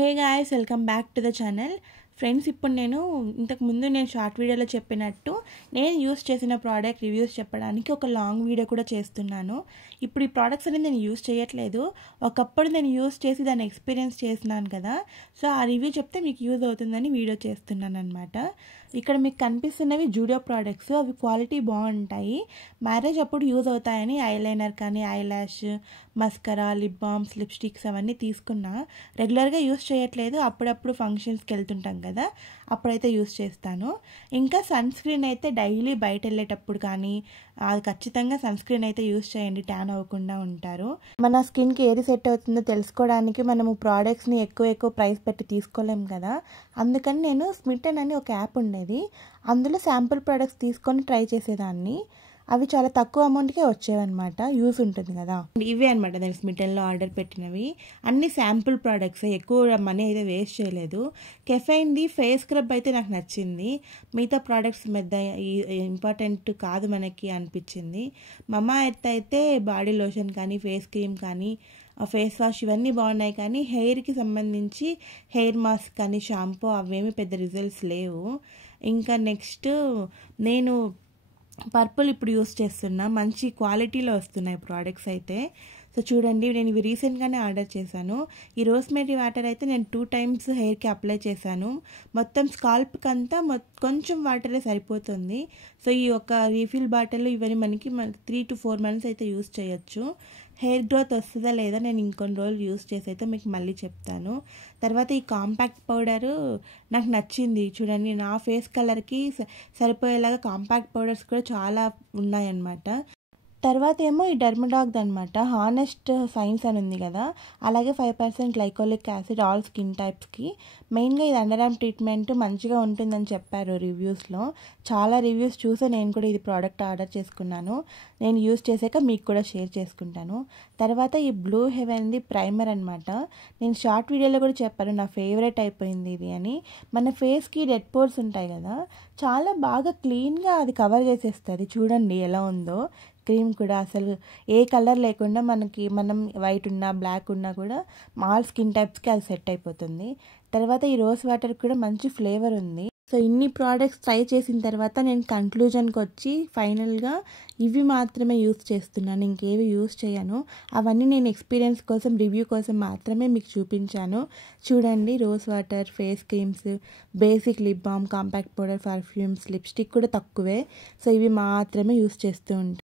Hey guys, welcome back to the channel. Friends, ఇప్పుడు ఇంతకుముందు నేను షార్ట్ వీడియోలో చెప్పినట్టు నేను యూస్ చేసిన ప్రోడక్ట్ రివ్యూస్ చెప్పడానికి ఒక లాంగ్ వీడియో కూడా చేస్తున్నాను. ఇప్పుడు ఈ ప్రోడక్ట్స్ అనేది నేను యూస్ చేయట్లేదు. ఒకప్పుడు నేను యూస్ చేసి దాన్ని ఎక్స్పీరియన్స్ చేసినాను కదా, సో ఆ రివ్యూ చెప్తే మీకు యూజ్ అవుతుందని వీడియో చేస్తున్నాను అనమాట. ఇక్కడ మీకు కనిపిస్తున్నవి జూడియో ప్రోడక్ట్స్. అవి క్వాలిటీ బాగుంటాయి, మ్యారేజ్ అప్పుడు యూజ్ అవుతాయని ఐలైనర్ కానీ, eyelash, mascara, lip balms, lipsticks అవన్నీ తీసుకున్నా. రెగ్యులర్గా యూస్ చేయట్లేదు, అప్పుడప్పుడు ఫంక్షన్స్కి వెళ్తుంటాం కదా, అప్పుడైతే యూస్ చేస్తాను. ఇంకా సన్ స్క్రీన్ అయితే డైలీ బయట వెళ్ళేటప్పుడు కానీ అది ఖచ్చితంగా సన్ స్క్రీన్ అయితే యూస్ చేయండి, ట్యాన్ అవ్వకుండా ఉంటారు. మన స్కిన్కి ఏది సెట్ అవుతుందో తెలుసుకోవడానికి మనము ప్రోడక్ట్స్ని ఎక్కువ ప్రైస్ పెట్టి తీసుకోలేం కదా, అందుకని నేను స్మిటన్ అని ఒక యాప్ ఉండేది, అందులో శాంపుల్ ప్రోడక్ట్స్ తీసుకొని ట్రై చేసేదాన్ని. అవి చాలా తక్కువ అమౌంట్కే వచ్చేవన్నమాట, యూజ్ ఉంటుంది కదా. ఇవే అనమాట నేను స్మిటన్లో ఆర్డర్ పెట్టినవి. అన్ని శాంపుల్ ప్రోడక్ట్స్, ఎక్కువ మనీ అయితే వేస్ట్ చేయలేదు. కెఫైన్ది ఫేస్ స్క్రబ్ అయితే నాకు నచ్చింది, మిగతా ప్రోడక్ట్స్ పెద్ద ఇంపార్టెంట్ కాదు మనకి అనిపించింది. మమా ఎర్త్ అయితే బాడీ లోషన్ కానీ, ఫేస్ క్రీమ్ కానీ, ఫేస్ వాష్ ఇవన్నీ బాగున్నాయి, కానీ హెయిర్కి సంబంధించి హెయిర్ మాస్క్ కానీ, షాంపూ అవేమీ పెద్ద రిజల్ట్స్ లేవు. ఇంకా నెక్స్ట్ నేను పర్పుల్ ఇప్పుడు యూస్ చేస్తున్నా, మంచి క్వాలిటీలో వస్తున్నాయి ప్రోడక్ట్స్ అయితే. సో చూడండి, నేను ఇవి రీసెంట్గానే ఆర్డర్ చేశాను. ఈ రోస్మేరీ వాటర్ అయితే నేను 2 times హెయిర్కి అప్లై చేశాను. మొత్తం స్కాల్ప్కి అంతా కొంచెం వాటరే సరిపోతుంది. సో ఈ ఒక రీఫిల్ బాటిల్ ఇవన్నీ మనకి 3 to 4 months అయితే యూస్ చేయొచ్చు. హెయిర్ గ్రోత్ వస్తుందా లేదా నేను ఇంకొన్ని రోజులు యూస్ చేసి అయితే మీకు మళ్ళీ చెప్తాను. తర్వాత ఈ కాంపాక్ట్ పౌడరు నాకు నచ్చింది. చూడండి, నా ఫేస్ కలర్కి సరిపోయేలాగా కాంపాక్ట్ పౌడర్స్ కూడా చాలా ఉన్నాయన్నమాట. తర్వాత ఏమో ఈ డెర్మడాగ్ది అనమాట, హానెస్ట్ సైన్స్ అని ఉంది కదా, అలాగే 5% గ్లైకోలిక్ యాసిడ్ ఆల్ స్కిన్ టైప్స్కి. మెయిన్గా ఇది అండర్ ఆర్మ్ ట్రీట్మెంట్ మంచిగా ఉంటుందని చెప్పారు రివ్యూస్లో. చాలా రివ్యూస్ చూసి నేను కూడా ఇది ప్రోడక్ట్ ఆర్డర్ చేసుకున్నాను. నేను యూస్ చేసాక మీకు కూడా షేర్ చేసుకుంటాను. తర్వాత ఈ బ్లూ హెవెన్ది ప్రైమర్ అనమాట. నేను షార్ట్ వీడియోలో కూడా చెప్పాను నా ఫేవరెట్ అయిపోయింది ఇది అని. మన ఫేస్కి డెడ్ పోర్స్ ఉంటాయి కదా, చాలా బాగా క్లీన్గా అది కవర్ చేసేస్తుంది. చూడండి ఎలా ఉందో. క్రీమ్ కూడా అసలు ఏ కలర్ లేకుండా మనం వైట్ ఉన్నా బ్లాక్ ఉన్నా కూడా ఆల్ స్కిన్ టైప్స్కి అది సెట్ అయిపోతుంది. తర్వాత ఈ రోజ్ వాటర్ కూడా మంచి ఫ్లేవర్ ఉంది. సో ఇన్ని ప్రోడక్ట్స్ ట్రై చేసిన తర్వాత నేను కన్క్లూజన్కి వచ్చి ఫైనల్గా ఇవి మాత్రమే యూస్ చేస్తున్నాను, ఇంకేవి యూస్ చేయను. అవన్నీ నేను ఎక్స్పీరియన్స్ కోసం, రివ్యూ కోసం మాత్రమే మీకు చూపించాను. చూడండి, rose water, face creams, basic lip balm, compact powder, perfumes, lipstick కూడా తక్కువే. సో ఇవి మాత్రమే యూస్ చేస్తూ ఉంటాను.